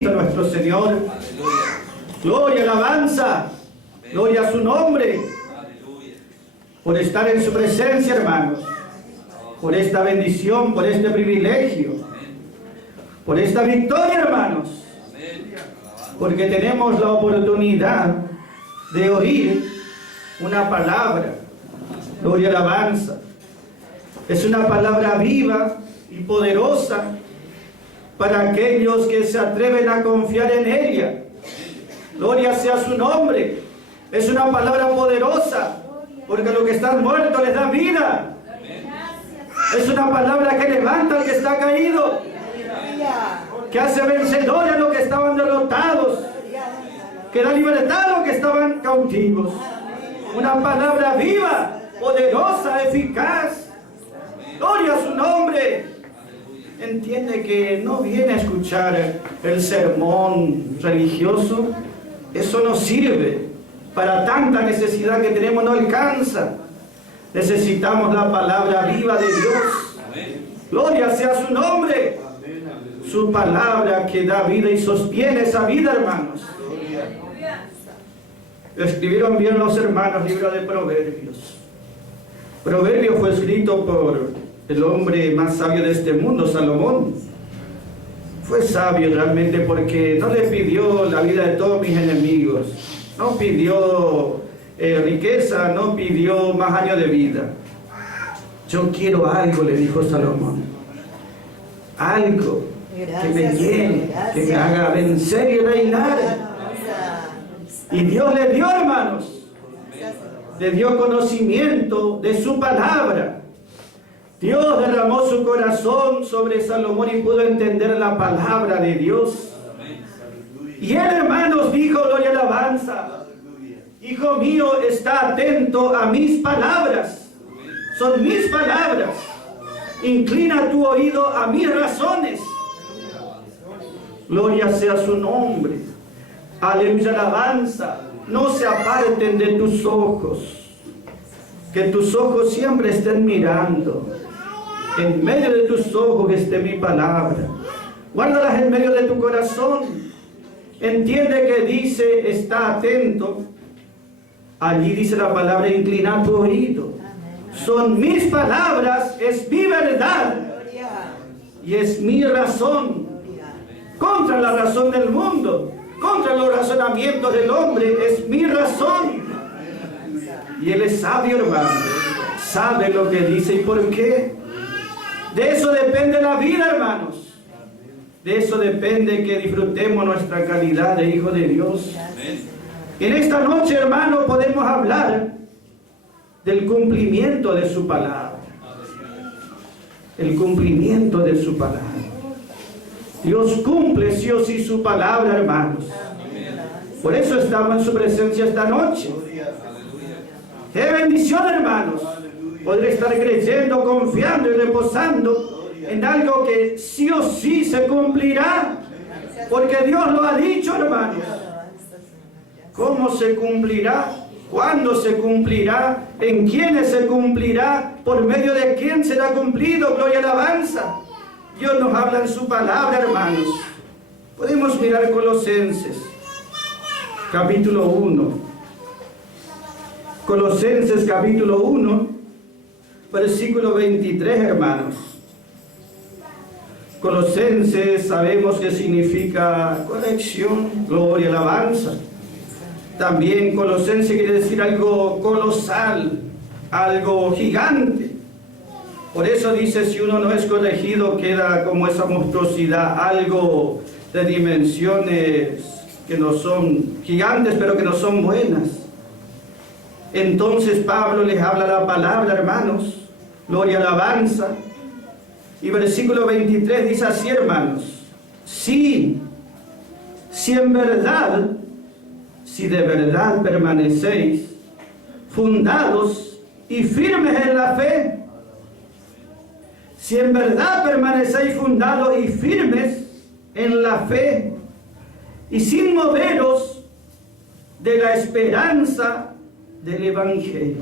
nuestro Señor. Aleluya. Gloria, alabanza. Amén. Gloria a su nombre. Aleluya. Por estar en su presencia, hermanos. Por esta bendición, por este privilegio. Amén. Por esta victoria, hermanos. Amén. Porque tenemos la oportunidad de oír una palabra. Gloria, alabanza. Es una palabra viva y poderosa para aquellos que se atreven a confiar en ella. Gloria sea su nombre. Es una palabra poderosa, porque a los que están muertos les da vida. Es una palabra que levanta al que está caído, que hace vencedores a los que estaban derrotados, que da libertad a los que estaban cautivos. Una palabra viva, poderosa, eficaz. Gloria a su nombre. Entiende que no viene a escuchar el sermón religioso. Eso no sirve. Para tanta necesidad que tenemos no alcanza. Necesitamos la palabra viva de Dios. Gloria sea su nombre. Su palabra que da vida y sostiene esa vida, hermanos. Escribieron bien los hermanos libro de Proverbios. Proverbios fue escrito por el hombre más sabio de este mundo, Salomón. Fue sabio realmente porque no le pidió la vida de todos mis enemigos. No pidió riqueza, no pidió más años de vida. Yo quiero algo, le dijo Salomón. Algo que me llene, que me haga vencer y reinar. Y Dios le dio, hermanos. Le dio conocimiento de su palabra. Dios derramó su corazón sobre Salomón y pudo entender la palabra de Dios. Y él, hermanos, dijo, gloria y alabanza: hijo mío, está atento a mis palabras. Son mis palabras. Inclina tu oído a mis razones. Gloria sea su nombre. Aleluya, alabanza. No se aparten de tus ojos. Que tus ojos siempre estén mirando. En medio de tus ojos esté mi palabra. Guárdalas en medio de tu corazón. Entiende que dice, está atento. Allí dice la palabra, inclinar tu oído. Son mis palabras, es mi verdad. Y es mi razón. Contra la razón del mundo, contra los razonamientos del hombre, es mi razón. Y él es sabio, hermano. Sabe lo que dice y por qué. De eso depende la vida, hermanos. De eso depende que disfrutemos nuestra calidad de hijo de Dios. En esta noche, hermano, podemos hablar del cumplimiento de su palabra. El cumplimiento de su palabra. Dios cumple sí o sí su palabra, hermanos. Por eso estamos en su presencia esta noche. ¡Qué bendición, hermanos! Poder estar creyendo, confiando y reposando en algo que sí o sí se cumplirá. Porque Dios lo ha dicho, hermanos. ¿Cómo se cumplirá? ¿Cuándo se cumplirá? ¿En quiénes se cumplirá? ¿Por medio de quién será cumplido? Gloria y alabanza. Dios nos habla en su palabra, hermanos. Podemos mirar Colosenses, capítulo 1. Colosenses, capítulo 1, versículo 23, hermanos. Colosenses sabemos que significa corrección, gloria, alabanza. También Colosenses quiere decir algo colosal, algo gigante. Por eso dice, si uno no es corregido, queda como esa monstruosidad, algo de dimensiones que no son gigantes, pero que no son buenas. Entonces Pablo les habla la palabra, hermanos, gloria, alabanza. Y versículo 23 dice así, hermanos: si en verdad, si de verdad permanecéis fundados y firmes en la fe, si en verdad permanecéis fundados y firmes en la fe, y sin moveros de la esperanza del Evangelio.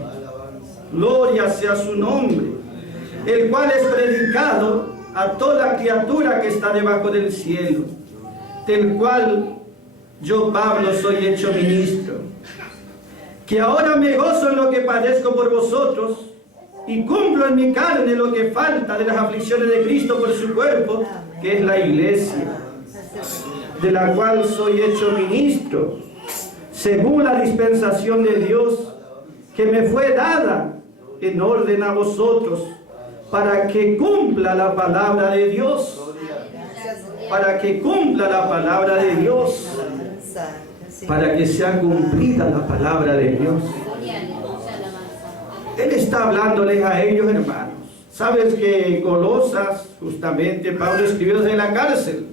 Gloria sea su nombre, el cual es predicado a toda criatura que está debajo del cielo, del cual yo, Pablo, soy hecho ministro, que ahora me gozo en lo que padezco por vosotros y cumplo en mi carne lo que falta de las aflicciones de Cristo por su cuerpo, que es la iglesia, de la cual soy hecho ministro, según la dispensación de Dios, que me fue dada en orden a vosotros, para que cumpla la palabra de Dios, para que cumpla la palabra de Dios, para que sea cumplida la palabra de Dios. Él está hablándoles a ellos, hermanos. Sabes que Colosas, justamente, Pablo escribió desde la cárcel.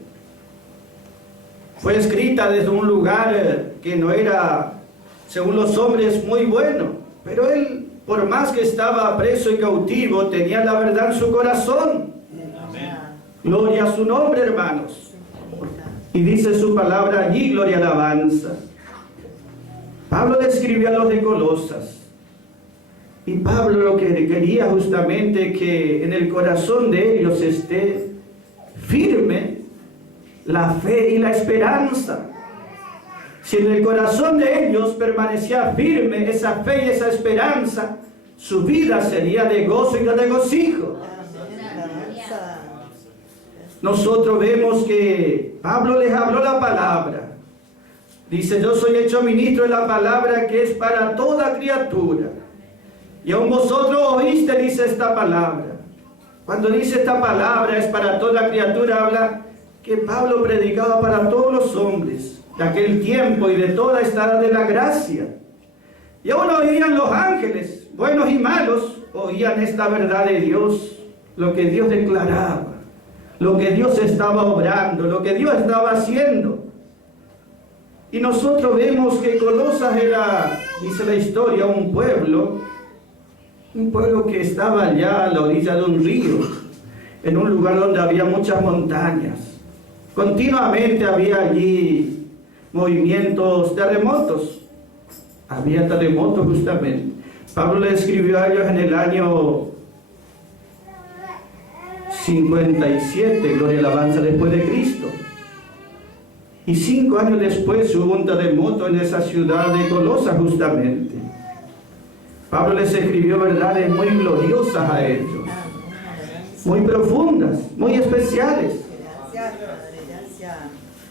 Fue escrita desde un lugar que no era, según los hombres, muy bueno. Pero él, por más que estaba preso y cautivo, tenía la verdad en su corazón. Amén. Gloria a su nombre, hermanos. Y dice su palabra allí, gloria y alabanza. Pablo le escribió a los de Colosas. Y Pablo lo que quería justamente que en el corazón de ellos esté firme la fe y la esperanza. Si en el corazón de ellos permanecía firme esa fe y esa esperanza, su vida sería de gozo y de regocijo. Nosotros vemos que Pablo les habló la palabra. Dice, yo soy hecho ministro de la palabra que es para toda criatura. Y aún vosotros oíste, dice esta palabra. Cuando dice esta palabra es para toda criatura, habla que Pablo predicaba para todos los hombres de aquel tiempo y de toda esta edad de la gracia. Y aún oían los ángeles, buenos y malos, oían esta verdad de Dios, lo que Dios declaraba, lo que Dios estaba obrando, lo que Dios estaba haciendo. Y nosotros vemos que Colosas era, dice la historia, un pueblo que estaba allá a la orilla de un río, en un lugar donde había muchas montañas. Continuamente había allí movimientos, terremotos. Había terremotos justamente. Pablo le escribió a ellos en el año 57, gloria y alabanza, después de Cristo. Y 5 años después hubo un terremoto en esa ciudad de Colosas justamente. Pablo les escribió verdades muy gloriosas a ellos, muy profundas, muy especiales.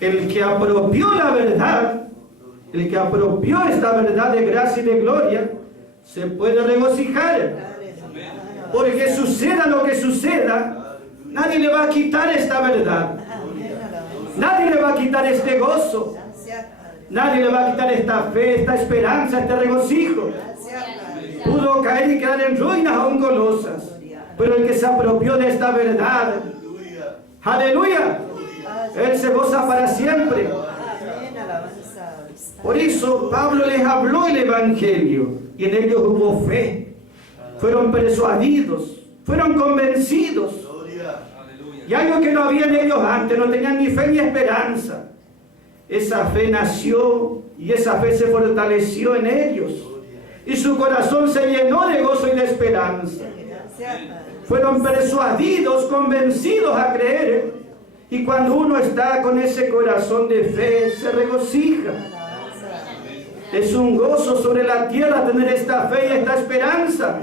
El que apropió la verdad, el que apropió esta verdad de gracia y de gloria, se puede regocijar. Porque suceda lo que suceda, nadie le va a quitar esta verdad. Nadie le va a quitar este gozo. Nadie le va a quitar esta fe, esta esperanza, este regocijo. Pudo caer y quedar en ruinas aún Colosas, pero el que se apropió de esta verdad, aleluya, él se goza para siempre. Por eso Pablo les habló el evangelio y en ellos hubo fe. Fueron persuadidos, fueron convencidos. Y algo que no había en ellos antes, no tenían ni fe ni esperanza. Esa fe nació y esa fe se fortaleció en ellos. Y su corazón se llenó de gozo y de esperanza. Fueron persuadidos, convencidos a creer. Y cuando uno está con ese corazón de fe, se regocija. Es un gozo sobre la tierra tener esta fe y esta esperanza.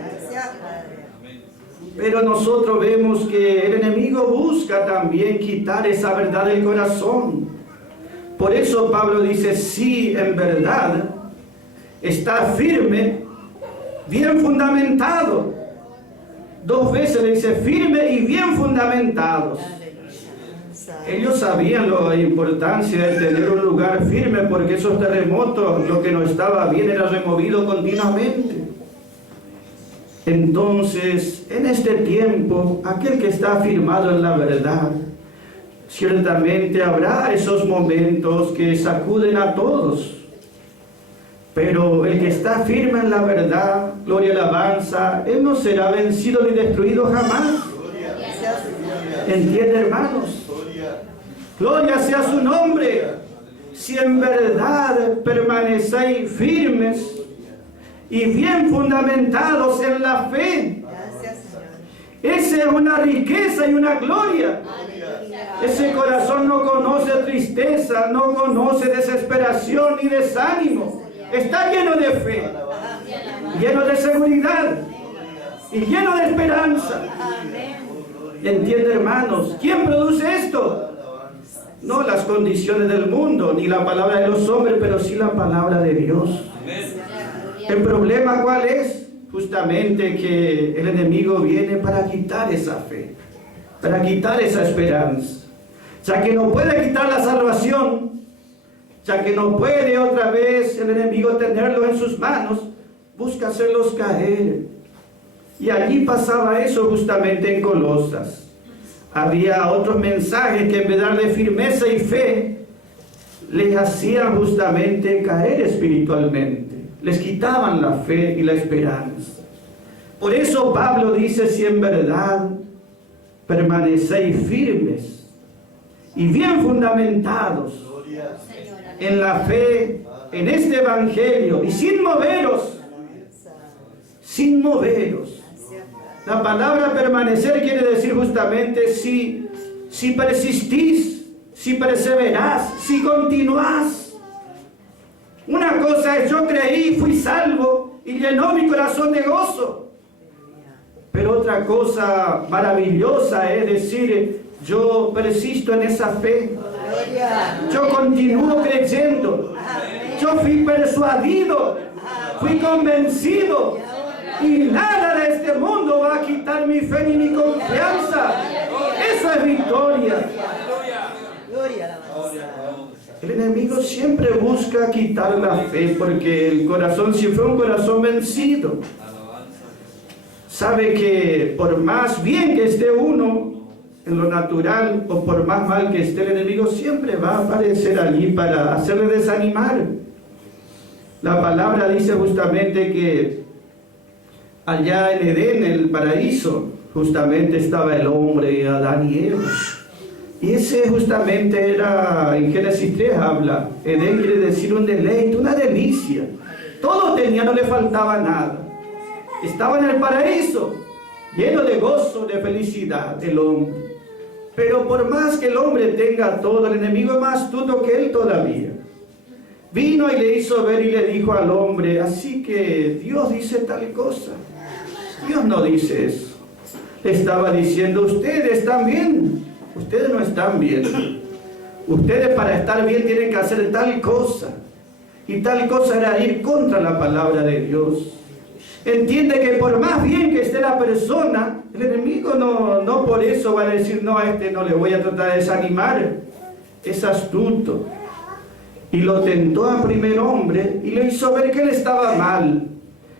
Pero nosotros vemos que el enemigo busca también quitar esa verdad del corazón. Por eso Pablo dice, sí, en verdad, está firme, bien fundamentado. 2 veces le dice, firme y bien fundamentados. Ellos sabían la importancia de tener un lugar firme, porque esos terremotos, lo que no estaba bien era removido continuamente. Entonces, en este tiempo, aquel que está afirmado en la verdad, ciertamente habrá esos momentos que sacuden a todos. Pero el que está firme en la verdad, gloria y alabanza, él no será vencido ni destruido jamás. ¿Entiende, hermanos? Gloria sea su nombre. Si en verdad permanecéis firmes y bien fundamentados en la fe, esa es una riqueza y una gloria. Ese corazón no conoce tristeza, no conoce desesperación ni desánimo. Está lleno de fe, lleno de seguridad y lleno de esperanza. ¿Entiende, hermanos? ¿Quién produce esto? No las condiciones del mundo, ni la palabra de los hombres, pero sí la palabra de Dios. ¿El problema cuál es? Justamente que el enemigo viene para quitar esa fe, para quitar esa esperanza. Ya que no puede quitar la salvación, ya que no puede otra vez el enemigo tenerlo en sus manos, busca hacerlos caer. Y allí pasaba eso justamente en Colosas. Había otros mensajes que en vez de darle firmeza y fe, les hacían justamente caer espiritualmente. Les quitaban la fe y la esperanza. Por eso Pablo dice, si en verdad permanecéis firmes y bien fundamentados en la fe, en este evangelio, y sin moveros. La palabra permanecer quiere decir justamente si persistís, si perseverás, si continuás. Una cosa es yo creí, fui salvo y llenó mi corazón de gozo. Pero otra cosa maravillosa es decir, yo persisto en esa fe. Yo continúo creyendo. Yo fui persuadido, fui convencido. Y nada de este mundo va a quitar mi fe ni mi confianza. Eso es victoria. El enemigo siempre busca quitar la fe porque el corazón, si fue un corazón vencido, sabe que por más bien que esté uno en lo natural o por más mal que esté, el enemigo siempre va a aparecer allí para hacerle desanimar. La palabra dice justamente que allá en Edén, en el paraíso, justamente estaba el hombre, Adán y Eva. Y ese justamente era, en Génesis 3 habla, Edén quiere decir un deleite, una delicia. Todo tenía, no le faltaba nada. Estaba en el paraíso, lleno de gozo, de felicidad, el hombre. Pero por más que el hombre tenga todo, el enemigo es más astuto que él todavía. Vino y le hizo ver y le dijo al hombre, así que Dios dice tal cosa. Dios no dice eso. Le estaba diciendo, ustedes están bien, ustedes no están bien. Ustedes para estar bien tienen que hacer tal cosa. Y tal cosa era ir contra la palabra de Dios. Entiende que por más bien que esté la persona, el enemigo no por eso va a decir, no, a este no le voy a tratar de desanimar. Es astuto. Y lo tentó al primer hombre y le hizo ver que él estaba mal,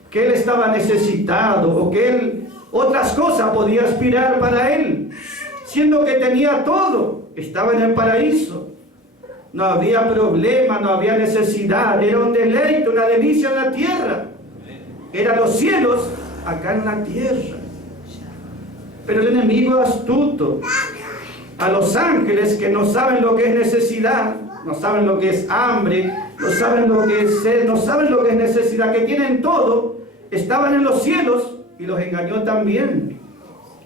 que él estaba necesitado o que él otras cosas podía aspirar para él, siendo que tenía todo, estaba en el paraíso. No había problema, no había necesidad, era un deleite, una delicia en la tierra. Eran los cielos acá en la tierra. Pero el enemigo astuto, a los ángeles que no saben lo que es necesidad, no saben lo que es hambre, no saben lo que es sed, no saben lo que es necesidad, que tienen todo, estaban en los cielos y los engañó también,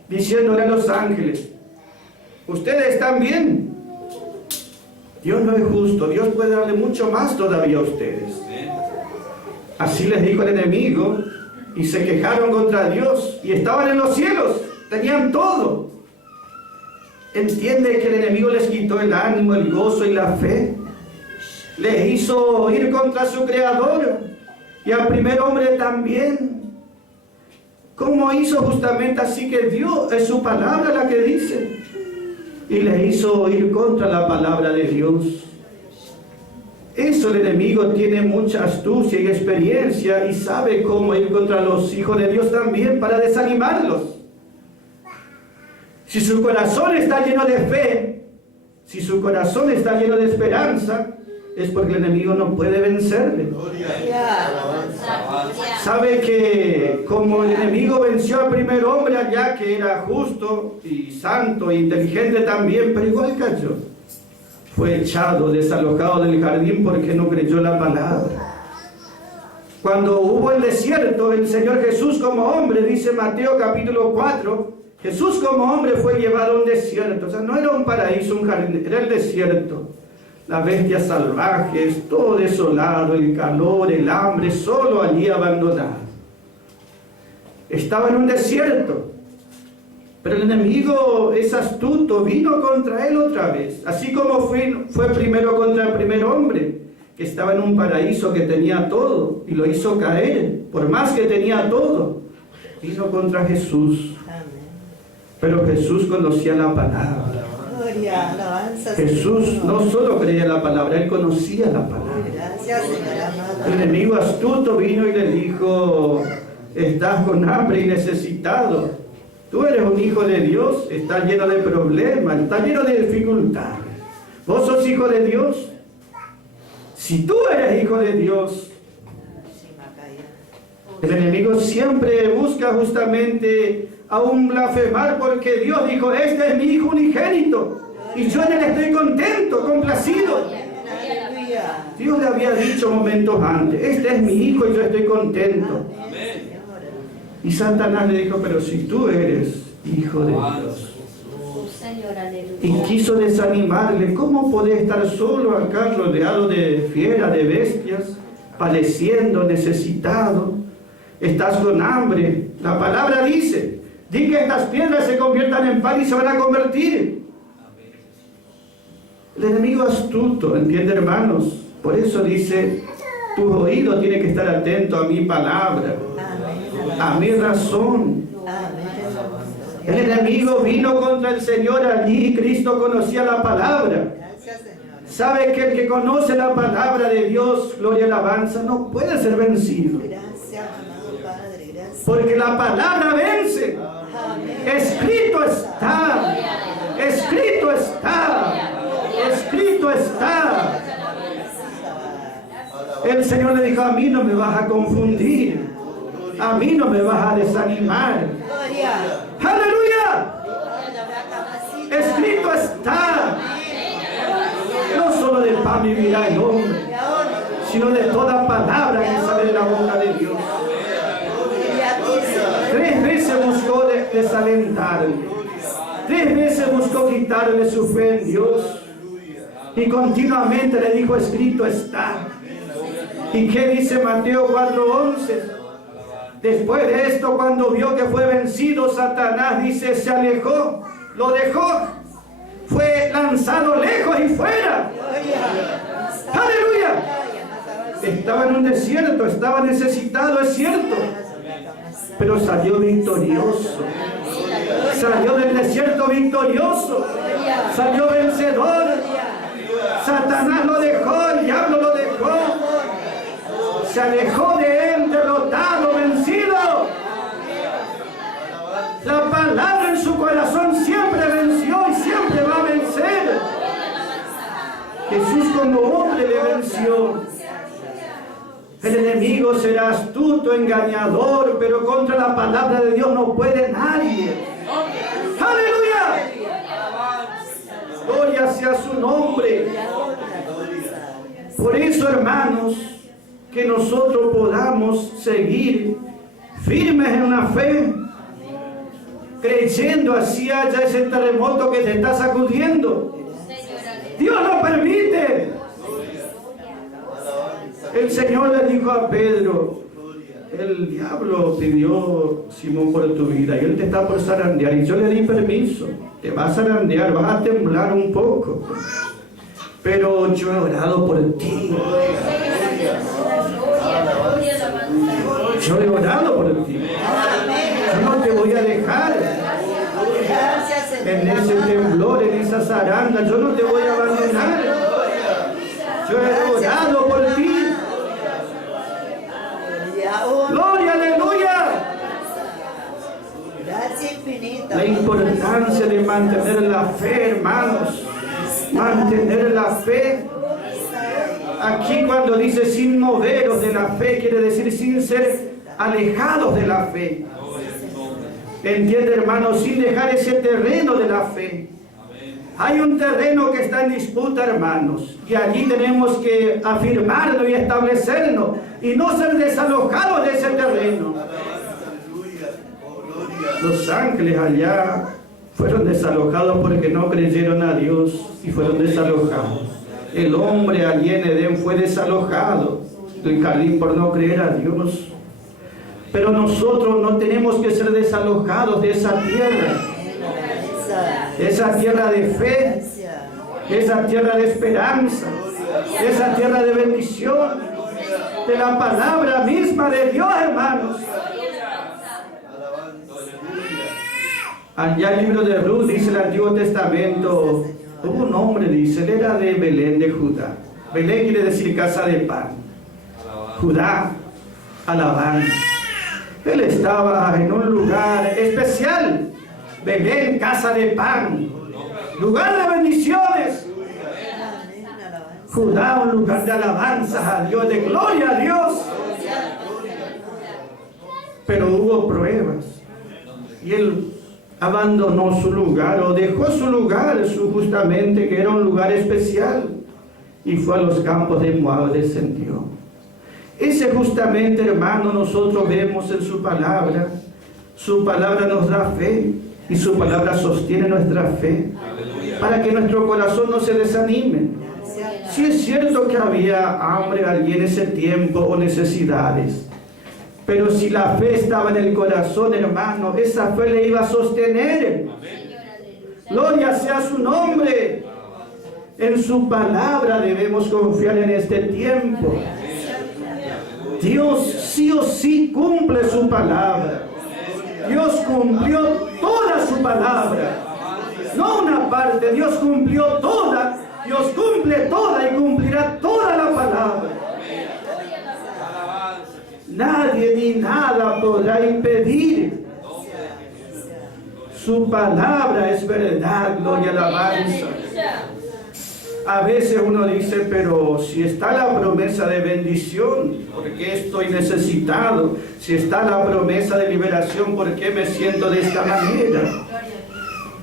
diciéndole a los ángeles, ustedes están bien. Dios no es justo, Dios puede darle mucho más todavía a ustedes. Así les dijo el enemigo y se quejaron contra Dios y estaban en los cielos, tenían todo. ¿Entiende que el enemigo les quitó el ánimo, el gozo y la fe? Les hizo ir contra su creador y al primer hombre también. ¿Cómo hizo? Justamente así que Dios es su palabra la que dice. Y les hizo ir contra la palabra de Dios. Eso el enemigo tiene mucha astucia y experiencia y sabe cómo ir contra los hijos de Dios también para desanimarlos. Si su corazón está lleno de fe, si su corazón está lleno de esperanza, es porque el enemigo no puede vencerle. Sabe que como el enemigo venció al primer hombre allá, que era justo y santo e inteligente también, pero igual cayó. Fue echado, desalojado del jardín porque no creyó la palabra. Cuando hubo el desierto, el Señor Jesús como hombre, dice Mateo capítulo 4, Jesús como hombre fue llevado a un desierto, o sea, no era un paraíso, un jardín, era el desierto. Las bestias salvajes, todo desolado, el calor, el hambre, solo allí abandonado. Estaba en un desierto, pero el enemigo es astuto, vino contra él otra vez, así como fue primero contra el primer hombre, que estaba en un paraíso que tenía todo, y lo hizo caer, por más que tenía todo, vino contra Jesús. Pero Jesús conocía la palabra. Jesús no solo creía la palabra, él conocía la palabra. El enemigo astuto vino y le dijo: estás con hambre y necesitado. Tú eres un hijo de Dios, estás lleno de problemas, estás lleno de dificultades. ¿Vos sos hijo de Dios? Si tú eres hijo de Dios, el enemigo siempre busca justamente aún blasfemar, porque Dios dijo: este es mi hijo unigénito y yo en él estoy contento, complacido. Dios le había dicho momentos antes: este es mi hijo y yo estoy contento. Y Satanás le dijo: pero si tú eres hijo de Dios. Y quiso desanimarle: ¿cómo podés estar solo acá rodeado de fieras, de bestias, padeciendo, necesitado? Estás con hambre. La palabra dice: di que estas piedras se conviertan en pan y se van a convertir. El enemigo astuto, ¿entiende, hermanos? Por eso dice: tus oídos tienen que estar atentos a mi palabra, a mi razón. El enemigo vino contra el Señor allí. Cristo conocía la palabra. Sabe que el que conoce la palabra de Dios, gloria y alabanza, no puede ser vencido. Porque la palabra vence. Escrito está. Escrito está. Escrito está. El Señor le dijo: a mí no me vas a confundir, a mí no me vas a desanimar. ¡Aleluya! Escrito está. No solo de pan vivirá el hombre, sino de toda palabra que sale de la boca de Dios. 3 veces buscó desalentarle, 3 veces buscó quitarle su fe en Dios, y continuamente le dijo: escrito está. ¿Y qué dice Mateo 4:11? Después de esto, cuando vio que fue vencido, Satanás, dice, se alejó, lo dejó, fue lanzado lejos y fuera. ¡Aleluya! Estaba en un desierto, estaba necesitado, es cierto, pero salió victorioso. Salió del desierto victorioso, salió vencedor. Satanás lo dejó, el diablo lo dejó, se alejó de él, derrotado, vencido. La palabra en su corazón siempre venció y siempre va a vencer. Jesús como hombre le venció. El enemigo será astuto, engañador, pero contra la palabra de Dios no puede nadie. ¡Aleluya! Gloria sea su nombre. Por eso, hermanos, que nosotros podamos seguir firmes en una fe, creyendo así haya ese terremoto que te está sacudiendo. Dios lo permite. El Señor le dijo a Pedro: el diablo pidió, Simón, por tu vida, y él te está por zarandear, y yo le di permiso. Te vas a zarandear, vas a temblar un poco, pero yo he orado por ti. Yo he orado por ti. Yo no te voy a dejar en ese temblor, en esa zaranda. Yo no te voy a abandonar. Yo he orado por ti. Gloria, aleluya. La importancia de mantener la fe, hermanos. Mantener la fe. Aquí cuando dice sin moveros de la fe, quiere decir sin ser alejados de la fe. ¿Entiende, hermano? Sin dejar ese terreno de la fe. Hay un terreno que está en disputa, hermanos, y allí tenemos que afirmarlo y establecernos y no ser desalojados de ese terreno. Los ángeles allá fueron desalojados porque no creyeron a Dios y fueron desalojados. El hombre allí en Edén fue desalojado del jardín por no creer a Dios. Pero nosotros no tenemos que ser desalojados de esa tierra de fe, esa tierra de esperanza, esa tierra de bendición, de la palabra misma de Dios, hermanos. Allá el libro de Ruth dice el Antiguo Testamento, hubo un hombre, dice, él era de Belén de Judá. Belén quiere decir casa de pan. Judá, alabanza. Él estaba en un lugar especial. Belén, casa de pan, lugar de bendiciones. Judá, un lugar de alabanza a Dios, de gloria a Dios. Pero hubo pruebas y él abandonó su lugar o dejó su lugar, justamente que era un lugar especial, y fue a los campos de Moab, descendió. Ese justamente, hermano, nosotros vemos en su palabra. Su palabra nos da fe y su palabra sostiene nuestra fe para que nuestro corazón no se desanime. Sí es cierto que había hambre allí en ese tiempo o necesidades, pero si la fe estaba en el corazón, hermano, esa fe le iba a sostener. Gloria sea su nombre. En su palabra debemos confiar en este tiempo. Dios sí o sí cumple su palabra. Dios cumplió toda su palabra. No una parte, Dios cumplió toda. Dios cumple toda y cumplirá toda la palabra. Nadie ni nada podrá impedir. Su palabra es verdad, gloria a la alabanza. A veces uno dice, pero si está la promesa de bendición, ¿por qué estoy necesitado? Si está la promesa de liberación, ¿por qué me siento de esta manera?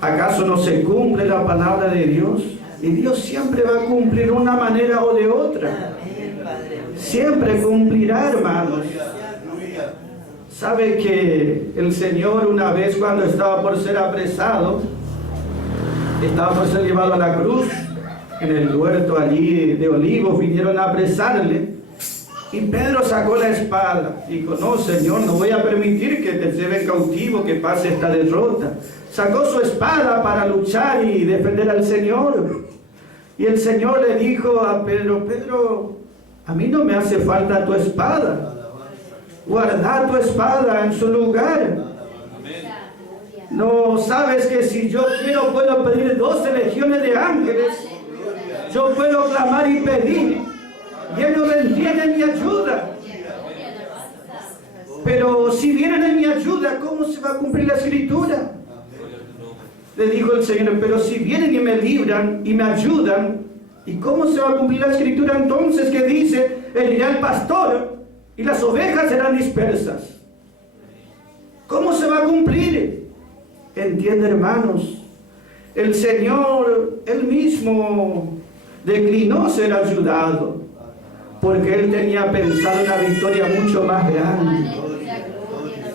¿Acaso no se cumple la palabra de Dios? Y Dios siempre va a cumplir de una manera o de otra. Siempre cumplirá, hermanos. ¿Sabe que el Señor una vez cuando estaba por ser apresado, estaba por ser llevado a la cruz, en el huerto allí de Olivos vinieron a apresarle, y Pedro sacó la espada? Dijo, no, Señor, no voy a permitir que te lleven cautivo, que pase esta derrota. Sacó su espada para luchar y defender al Señor. Y el Señor le dijo a Pedro, Pedro, a mí no me hace falta tu espada. Guarda tu espada en su lugar. No sabes que si yo quiero puedo pedir 12 legiones de ángeles. Yo puedo clamar y pedir, y ellos entienden mi ayuda. Pero si vienen en mi ayuda, ¿cómo se va a cumplir la escritura? Le dijo el Señor, pero si vienen y me libran y me ayudan, ¿y cómo se va a cumplir la escritura entonces que dice, herirá el pastor y las ovejas serán dispersas? ¿Cómo se va a cumplir? Entiende, hermanos, el Señor, Él mismo declinó ser ayudado, porque Él tenía pensado una victoria mucho más grande,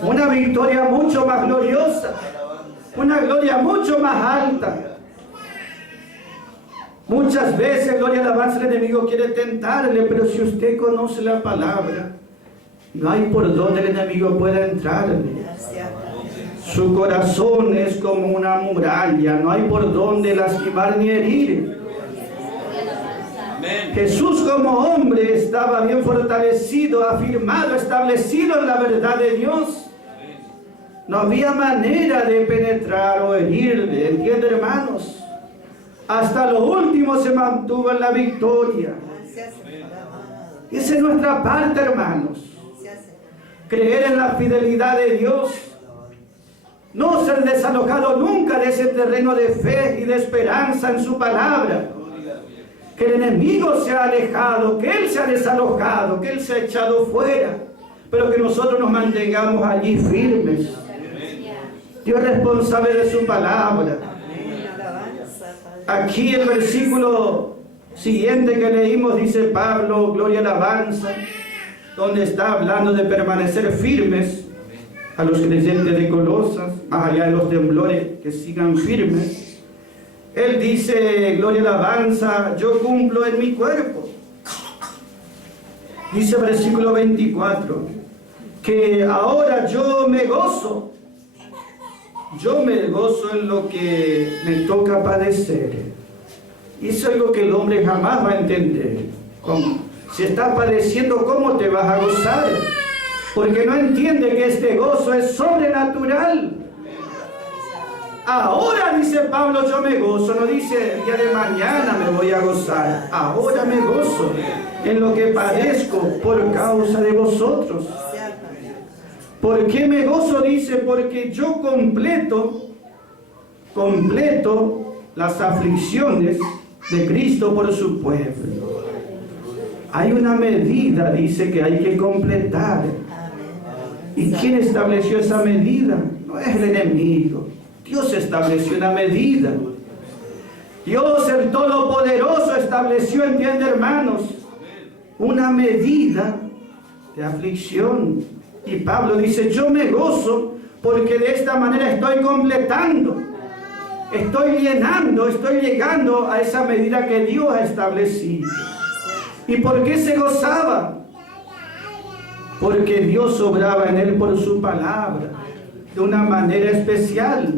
una victoria mucho más gloriosa, una gloria mucho más alta. Muchas veces, gloria a alabanza, el enemigo quiere tentarle, pero si usted conoce la palabra, no hay por donde el enemigo pueda entrarle. Su corazón es como una muralla, no hay por donde lastimar ni herir. Jesús como hombre estaba bien fortalecido, afirmado, establecido en la verdad de Dios. No había manera de penetrar o herirle, ¿entiende, hermanos? Hasta lo último se mantuvo en la victoria. Esa es nuestra parte, hermanos. Creer en la fidelidad de Dios. No ser desalojado nunca de ese terreno de fe y de esperanza en su palabra. Que el enemigo se ha alejado, que él se ha desalojado, que él se ha echado fuera, pero que nosotros nos mantengamos allí firmes. Dios es responsable de su palabra. Aquí el versículo siguiente que leímos dice Pablo, gloria a alabanza, donde está hablando de permanecer firmes. a los creyentes de Colosas, más allá de los temblores, que sigan firmes. Él dice, gloria y alabanza, yo cumplo en mi cuerpo. Dice versículo 24, que ahora yo me gozo en lo que me toca padecer. Y eso es algo que el hombre jamás va a entender. ¿Cómo? Si estás padeciendo, ¿cómo te vas a gozar? Porque no entiende que este gozo es sobrenatural. Ahora, dice Pablo, yo me gozo. No dice el día de mañana me voy a gozar. Ahora me gozo en lo que padezco por causa de vosotros. ¿Por qué me gozo? Dice, porque yo completo las aflicciones de Cristo por su pueblo. Hay una medida, dice, que hay que completar. ¿Y quién estableció esa medida? No es el enemigo. Dios estableció una medida. Dios el Todopoderoso estableció, entiende, hermanos, una medida de aflicción. Y Pablo dice, yo me gozo porque de esta manera estoy completando, estoy llenando, estoy llegando a esa medida que Dios ha establecido. ¿Y por qué se gozaba? Porque Dios obraba en él por su palabra de una manera especial.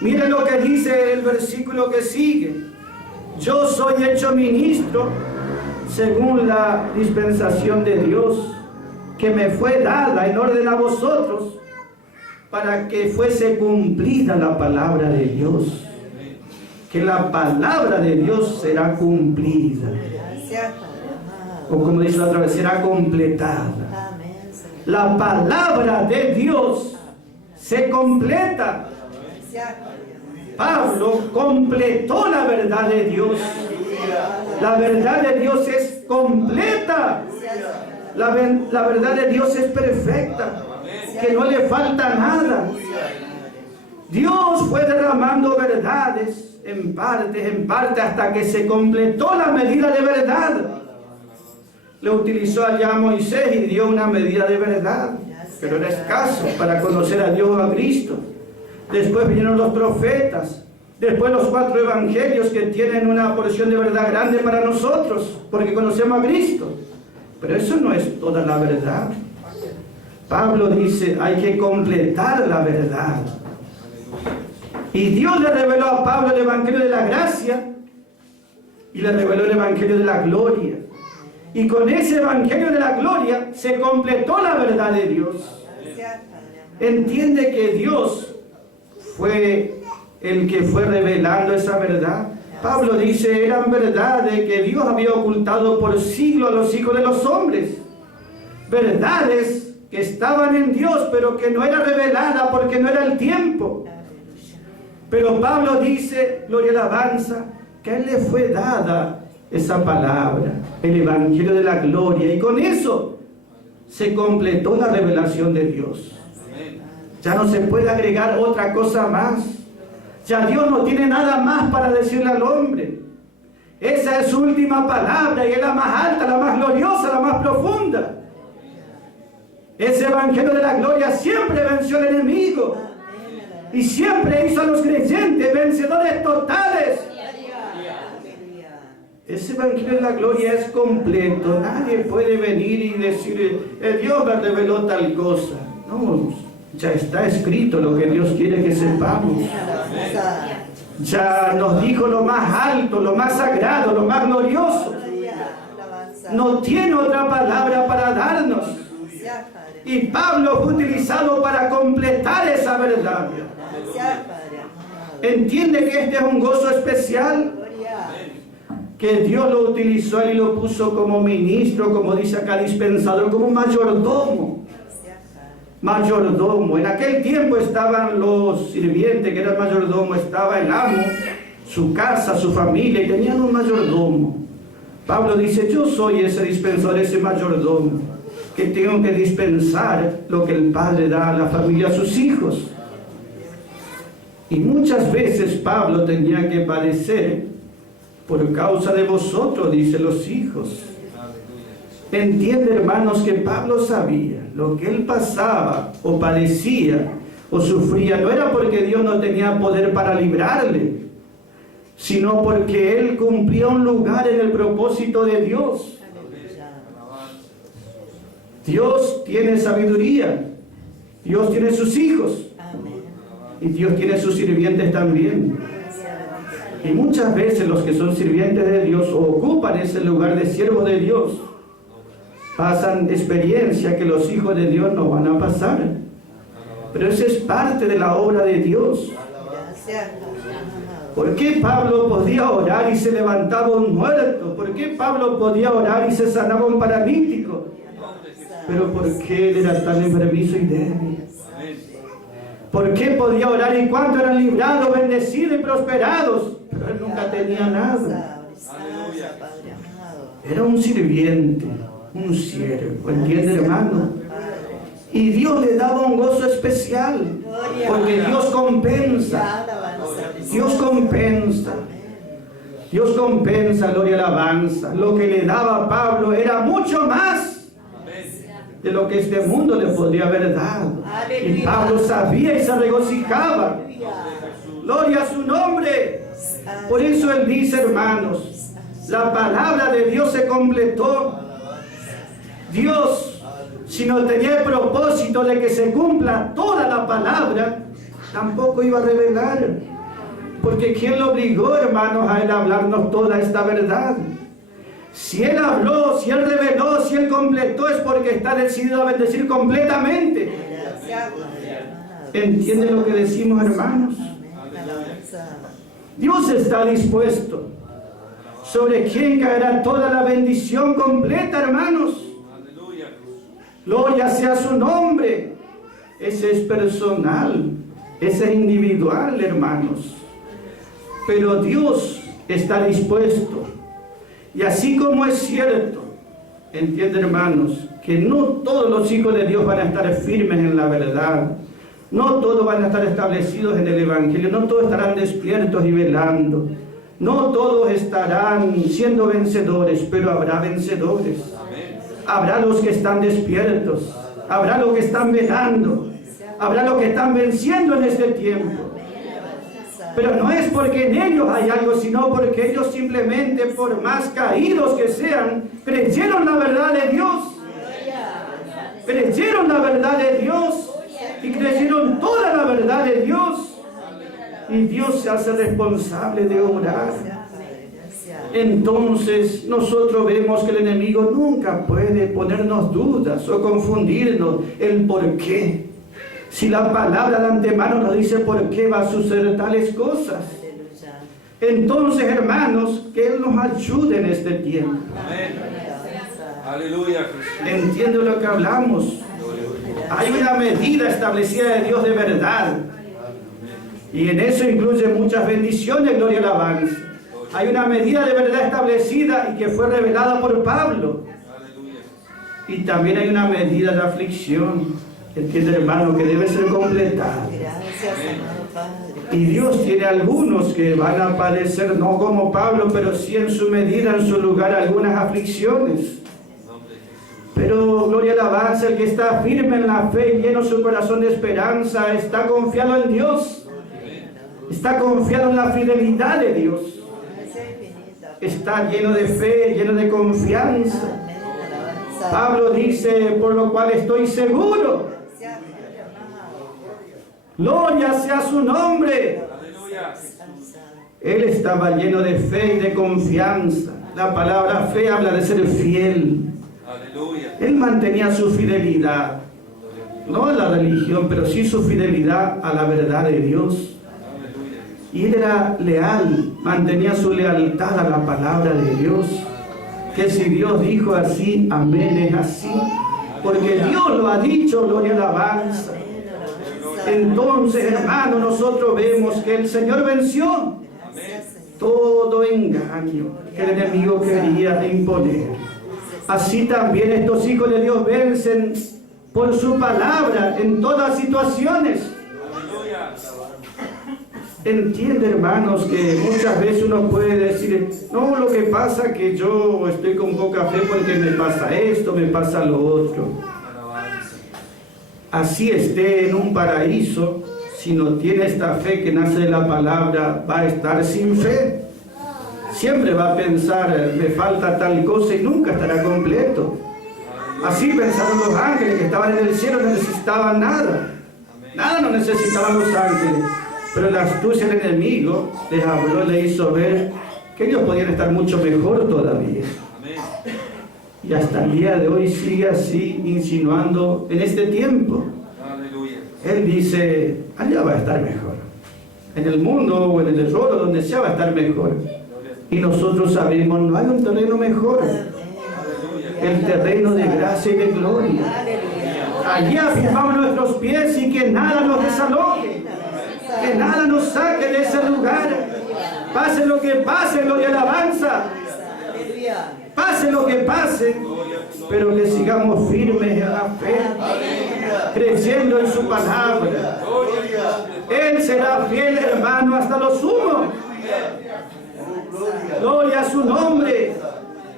Miren lo que dice el versículo que sigue. Yo soy hecho ministro según la dispensación de Dios, que me fue dada en orden a vosotros, para que fuese cumplida la palabra de Dios. Que la palabra de Dios será cumplida. O como dice la otra vez, será completada. La palabra de Dios se completa. Pablo completó la verdad de Dios. La verdad de Dios es completa. La verdad de Dios es perfecta, que no le falta nada. Dios fue derramando verdades en parte, hasta que se completó la medida de verdad. Le utilizó allá a Moisés y dio una medida de verdad, pero era escaso para conocer a Dios o a Cristo. Después vinieron los profetas, después los 4 evangelios, que tienen una porción de verdad grande para nosotros, porque conocemos a Cristo. Pero eso no es toda la verdad. Pablo dice, hay que completar la verdad. Y Dios le reveló a Pablo el evangelio de la gracia y le reveló el evangelio de la gloria. Y con ese evangelio de la gloria se completó la verdad de Dios. Entiende que Dios fue el que fue revelando esa verdad. Pablo dice, eran verdades que Dios había ocultado por siglos a los hijos de los hombres. Verdades que estaban en Dios, pero que no era revelada porque no era el tiempo. Pero Pablo dice, gloria y alabanza, que a él le fue dada esa palabra, el evangelio de la gloria. Y con eso se completó la revelación de Dios. Ya no se puede agregar otra cosa más. Ya Dios no tiene nada más para decirle al hombre. Esa es su última palabra y es la más alta, la más gloriosa, la más profunda. Ese evangelio de la gloria siempre venció al enemigo y siempre hizo a los creyentes vencedores totales. Ese evangelio de la gloria es completo. Nadie puede venir y decir, Dios me reveló tal cosa. No, ya está escrito lo que Dios quiere que sepamos. Ya nos dijo lo más alto, lo más sagrado, lo más glorioso. No tiene otra palabra para darnos. Y Pablo fue utilizado para completar esa verdad. Entiende que este es un gozo especial, que Dios lo utilizó y lo puso como ministro, como dice acá, dispensador, como mayordomo. Mayordomo. En aquel tiempo estaban los sirvientes, que era el mayordomo, estaba el amo, su casa, su familia, y tenían un mayordomo. Pablo dice, yo soy ese dispensador, ese mayordomo, que tengo que dispensar lo que el Padre da a la familia, a sus hijos. Y muchas veces Pablo tenía que padecer por causa de vosotros, dice, los hijos. Entiende, hermanos, que Pablo sabía lo que él pasaba o padecía o sufría. No era porque Dios no tenía poder para librarle, sino porque él cumplía un lugar en el propósito de Dios. Dios tiene sabiduría, Dios tiene sus hijos y Dios tiene sus sirvientes también. Y muchas veces los que son sirvientes de Dios o ocupan ese lugar de siervos de Dios pasan experiencia que los hijos de Dios no van a pasar. Pero eso es parte de la obra de Dios. ¿Por qué Pablo podía orar y se levantaba un muerto? ¿Por qué Pablo podía orar y se sanaba un paralítico? Pero ¿por qué él era tan enfermizo y débil? ¿Por qué podía orar y cuánto eran librados, bendecidos y prosperados? Pero él nunca tenía nada. Era un sirviente, un siervo, ¿entiende, hermano? Y Dios le daba un gozo especial, porque Dios compensa. Dios compensa. Dios compensa, gloria y alabanza. Lo que le daba a Pablo era mucho más de lo que este mundo le podría haber dado. Y Pablo sabía y se regocijaba. Gloria a su nombre. Por eso él dice, hermanos, la palabra de Dios se completó. Dios, si no tenía el propósito de que se cumpla toda la palabra, tampoco iba a revelar. Porque ¿quién lo obligó, hermanos, a él hablarnos toda esta verdad? Si él habló, si él reveló, si él completó, es porque está decidido a bendecir completamente. ¿Entienden lo que decimos, hermanos? Dios está dispuesto. ¿Sobre quién caerá toda la bendición completa, hermanos? Gloria sea su nombre. Ese es personal, ese es individual, hermanos. Pero Dios está dispuesto. Y así como es cierto, entienden, hermanos, que no todos los hijos de Dios van a estar firmes en la verdad. No todos van a estar establecidos en el Evangelio. No todos estarán despiertos y velando. No todos estarán siendo vencedores, pero habrá vencedores. Habrá los que están despiertos. Habrá los que están velando. Habrá los que están venciendo en este tiempo. Pero no es porque en ellos hay algo, sino porque ellos simplemente, por más caídos que sean, creyeron la verdad de Dios. Creyeron la verdad de Dios y creyeron toda la verdad de Dios. Y Dios se hace responsable de obrar. Entonces nosotros vemos que el enemigo nunca puede ponernos dudas o confundirnos el por qué. Si la palabra de antemano nos dice por qué va a suceder tales cosas. Entonces, hermanos, que Él nos ayude en este tiempo. Aleluya. Entiendo lo que hablamos. Hay una medida establecida de Dios de verdad. Y en eso incluye muchas bendiciones, gloria y alabanza. Hay una medida de verdad establecida y que fue revelada por Pablo. Y también hay una medida de aflicción. Entiende, hermano, que debe ser completada. Y Dios tiene algunos que van a padecer, no como Pablo, pero sí en su medida, en su lugar, algunas aflicciones. Pero, gloria y alabanza, el que está firme en la fe y lleno su corazón de esperanza, está confiado en Dios. Está confiado en la fidelidad de Dios. Está lleno de fe, lleno de confianza. Pablo dice, por lo cual estoy seguro. Gloria sea su nombre. Él estaba lleno de fe y de confianza. La palabra fe habla de ser fiel. Él mantenía su fidelidad, no a la religión, pero sí su fidelidad a la verdad de Dios. Y él era leal, mantenía su lealtad a la palabra de Dios. Que si Dios dijo así, amén, es así. Porque Dios lo ha dicho, gloria y alabanza. Entonces, hermano, nosotros vemos que el Señor venció todo engaño que el enemigo quería imponer. Así también estos hijos de Dios vencen por su palabra en todas situaciones. entiende, hermanos, que muchas veces uno puede decir, no, lo que pasa es que yo estoy con poca fe porque me pasa esto, me pasa lo otro. Así esté en un paraíso, si no tiene esta fe que nace de la palabra, va a estar sin fe. Siempre va a pensar, me falta tal cosa y nunca estará completo. Así pensaron los ángeles que estaban en el cielo, no necesitaban nada. Nada no necesitaban los ángeles. Pero la astucia del enemigo les habló, le hizo ver que ellos podían estar mucho mejor todavía. Y hasta el día de hoy sigue así, insinuando en este tiempo. Él dice, allá va a estar mejor. En el mundo o en el error, donde sea, va a estar mejor. Y nosotros sabemos, no hay un terreno mejor. El terreno de gracia y de gloria. Allí afirmamos nuestros pies y que nada nos desaloje. Que nada nos saque de ese lugar. Pase lo que pase, gloria y alabanza. Pase lo que pase, pero que sigamos firmes en la fe, creyendo en su palabra. Él será fiel, hermano, hasta lo sumo. Gloria a su nombre.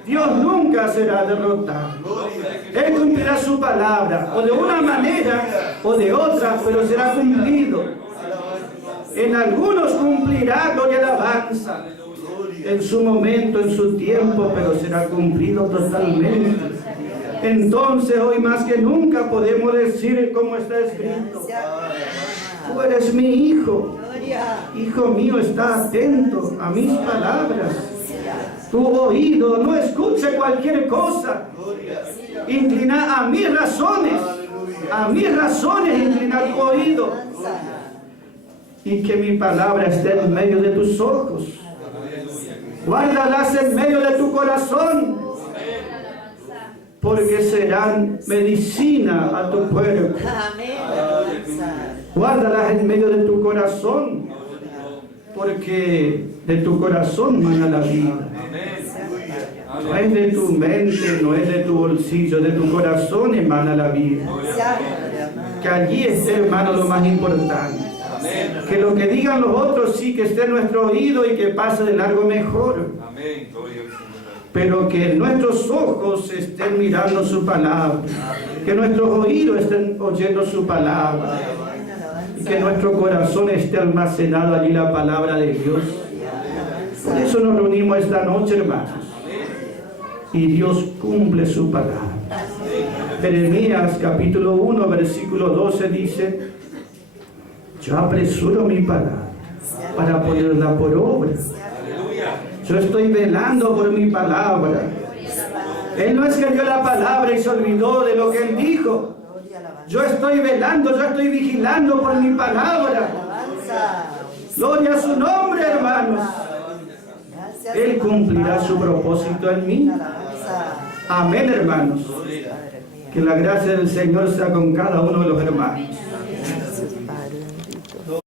Dios nunca será derrotado. Él cumplirá su palabra, o de una manera o de otra, pero será cumplido. En algunos cumplirá, gloria y alabanza, en su momento, en su tiempo, pero será cumplido totalmente. Entonces, hoy más que nunca podemos decir como está escrito: tú eres mi hijo, hijo mío, está atento a mis palabras. Tu oído no escuche cualquier cosa. Inclina a mis razones inclina tu oído. Y que mi palabra esté en medio de tus ojos. Guárdalas en medio de tu corazón, porque serán medicina a tu cuerpo. Guárdalas en medio de tu corazón, porque de tu corazón mana la vida. No es de tu mente, no es de tu bolsillo, de tu corazón emana la vida. Que allí esté, hermano, lo más importante. Que lo que digan los otros sí que esté en nuestro oído y que pase de largo mejor. Pero que nuestros ojos estén mirando su palabra. Que nuestros oídos estén oyendo su palabra. Y que nuestro corazón esté almacenado allí la palabra de Dios. Por eso nos reunimos esta noche, hermanos. Y Dios cumple su palabra. Jeremías capítulo 1, versículo 12 dice: yo apresuro mi palabra para ponerla por obra. Yo estoy velando por mi palabra. Él no es que dio la palabra y se olvidó de lo que Él dijo. Yo estoy velando, yo estoy vigilando por mi palabra. Gloria a su nombre, hermanos. Él cumplirá su propósito en mí. Amén, hermanos. Que la gracia del Señor sea con cada uno de los hermanos.